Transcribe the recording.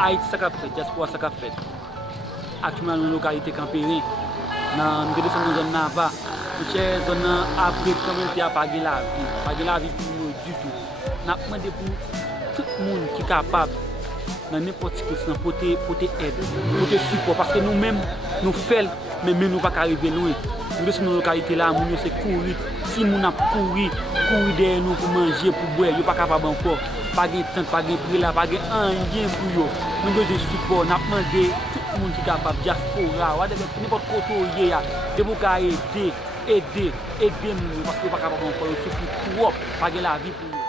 Haïti ça qu'a fait, diaspora ça qu'a fait. Actuellement dans localité Campéry, dans une zone Nava, une zone après communauté a pas la vie pour nous du tout. N'a demandé pour tout le monde qui est capable dans n'importe quelle situation pour aide, pour support parce que nous-mêmes nous faisons mais nous pas arriver loin. Nous sommes dans localité là, nous c'est courir. Si nous n'a courir derrière nous pour manger, pour boire, nous pas capable encore. Pas de temps, pas de prix là, pas de rien pour eux. Nous besoin support, nous demandé tout le monde qui est capable diaspora, n'importe côté de vous aider nous parce que pas capable encore souffrir trop, pas de la vie pour eux.